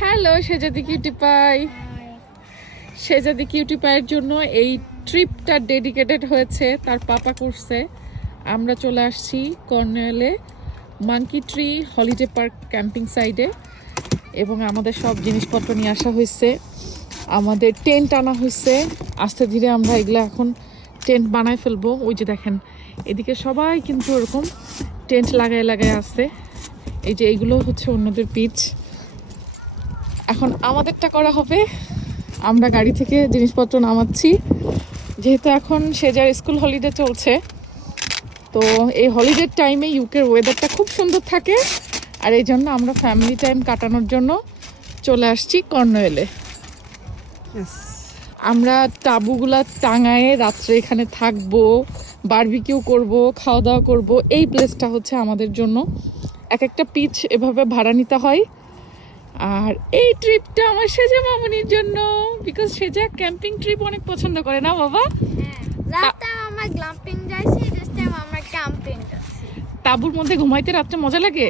Hello, সেজাদি cutie pie. সেজাদি cutie পাইয়ের জন্য এই ট্রিপটা ডেডিকেটেড হয়েছে, তার পাপা করছে। আমরা চলে আসছি কর্নেলে monkey tree holiday park camping সাইডে এবং আমাদের সব জিনিসপত্র নিয়ে আসা হয়েছে। আমাদের টেন্ট আনা হয়েছে। আস্তে ধীরে আমরা এগুলো এখন টেন্ট বানায় ফেলব। ওই যে দেখেন, এদিকে সবাই কিন্তু ওরকম টেন্ট লাগায় লাগায় আছে। এই যে এইগুলো হচ্ছে অন্যদের পিচ। এখন আমাদেরটা করা হবে। আমরা গাড়ি থেকে জিনিসপত্র নামাচ্ছি। যেহেতু এখন সেজার স্কুল হলিডে চলছে তো এই হলিডের টাইমে ইউকের ওয়েদারটা খুব সুন্দর থাকে। আর এই জন্য আমরা ফ্যামিলি টাইম কাটানোর জন্য চলে আসছি কর্নওয়েলে আমরা তাবুগুলা টাঙায়ে রাত্রে এখানে থাকব বারবিকিউ করব খাওয়া দাওয়া করব এই প্লেসটা হচ্ছে আমাদের জন্য। এক একটা পিচ এভাবে ভাড়া নিতে হয়। আর এই ট্রিপটা আমার সেজা মামুনির জন্য বিকজ সেজা ক্যাম্পিং ট্রিপ অনেক পছন্দ করে না বাবা? টাইম আমরা গ্লাম্পিং যাইছি দিস টাইম আমার ক্যাম্পিং তাবুর মধ্যে ঘুমাইতে রাত্রে মজা লাগে?